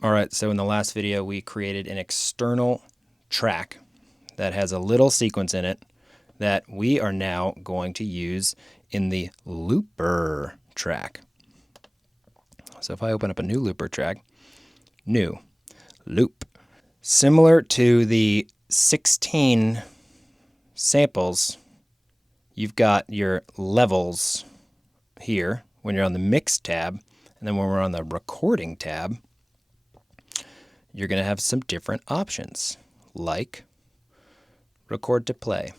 All right, so in the last video, we created an external track that has a little sequence in it that we are now going to use in the looper track. So if I open up a new looper track, new, loop. Similar to the 16 samples, you've got your levels here when you're on the mix tab, and then when we're on the recording tab, you're going to have some different options, like record to play.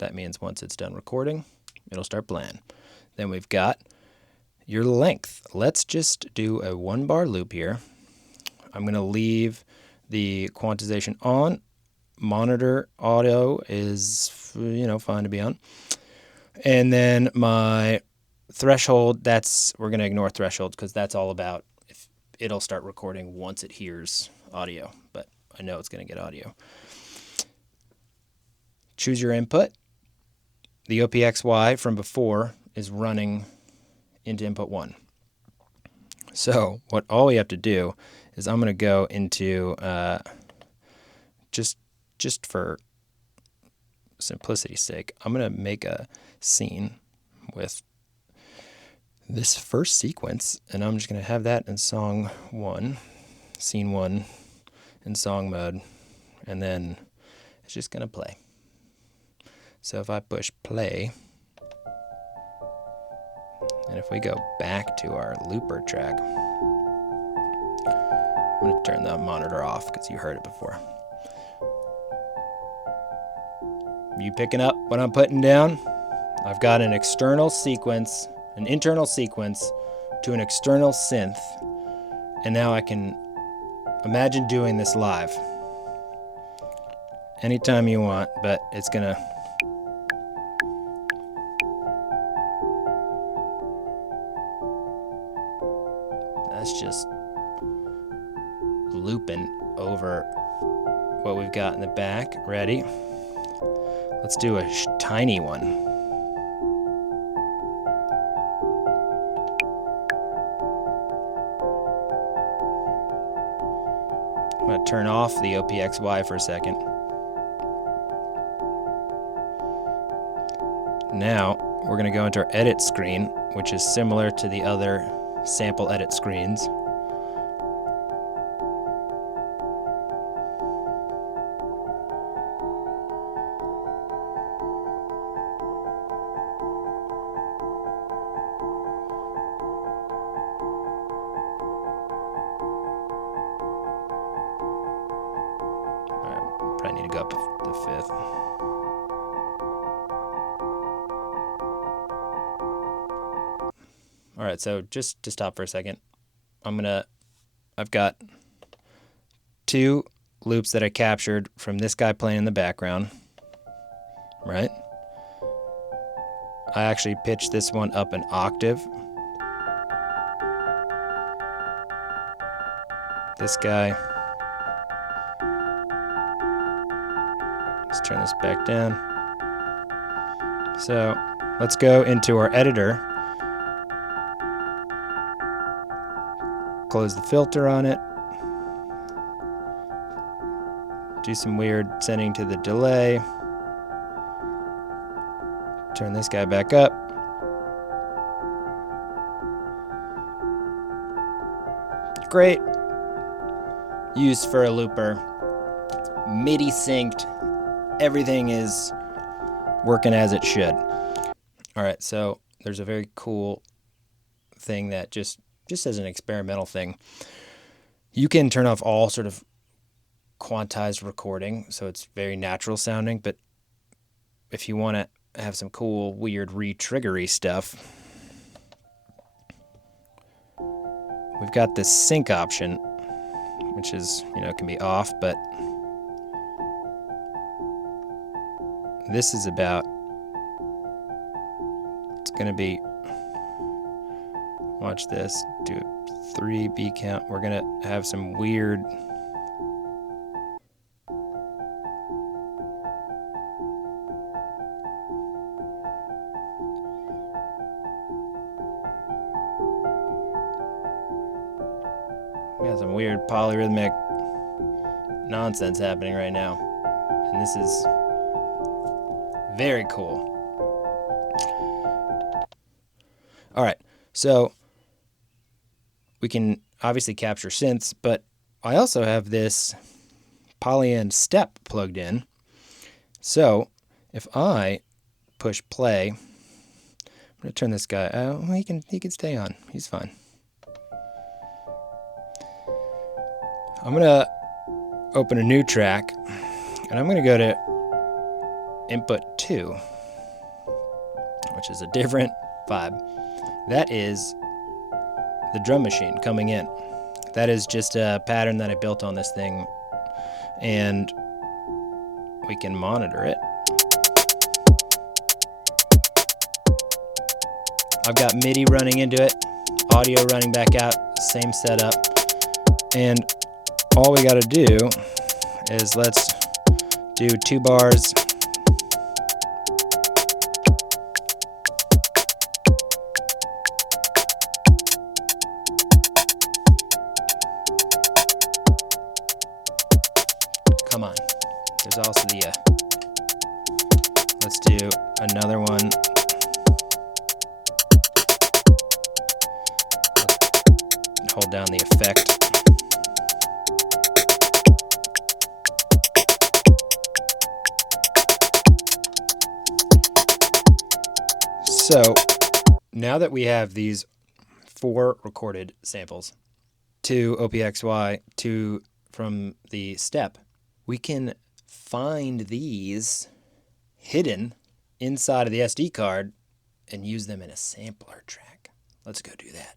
That means once it's done recording, it'll start playing. Then we've got your length. Let's just do a 1-bar loop here. I'm going to leave the quantization on. Monitor audio is, fine to be on. And then my threshold, we're going to ignore threshold because that's all about if it'll start recording once it hears audio, but I know it's going to get audio. Choose your input. The OPXY from before is running into input 1. So all we have to do is I'm going to go into, just for simplicity's sake, I'm going to make a scene with this first sequence, and I'm just going to have that in song 1, scene 1 in song mode, and then it's just going to play. So if I push play, and if we go back to our looper track, I'm going to turn the monitor off because you heard it before. You picking up what I'm putting down? I've got an external sequence, an internal sequence to an external synth, and now I can imagine doing this live anytime you want, but it's gonna that's just looping over what we've got in the back. Ready? Let's do a tiny one. I'm going to turn off the OPXY for a second. Now we're going to go into our edit screen, which is similar to the other sample edit screens. Probably need to go up to 5th. All right, so just to stop for a second, I've got 2 loops that I captured from this guy playing in the background, right? I actually pitched this one up an octave. This guy. Let's turn this back down. So let's go into our editor. Close the filter on it. Do some weird setting to the delay. Turn this guy back up. Great. Use for a looper. MIDI synced. Everything is working as it should. All right, so there's a very cool thing that just as an experimental thing, you can turn off all sort of quantized recording, so it's very natural sounding, but if you want to have some cool, weird, re-triggery stuff, we've got this sync option, which is, can be off, but this is about, it's going to be, watch this, do a 3 beat count. We're going to have some weird, polyrhythmic nonsense happening right now. And this is very cool. All right, so we can obviously capture synths, but I also have this Polyend step plugged in. So if I push play, I'm going to turn this guy out. He can stay on. He's fine. I'm going to open a new track, and I'm going to go to input 2, which is a different vibe. That is the drum machine coming in. That is just a pattern that I built on this thing, and we can monitor it. I've got MIDI running into it, audio running back out, same setup, and all we got to do is let's do 2 bars. Come on. There's also the, let's do another one. Hold down the effect. So now that we have these 4 recorded samples, 2 OPXY, 2 from the step, we can find these hidden inside of the SD card and use them in a sampler track. Let's go do that.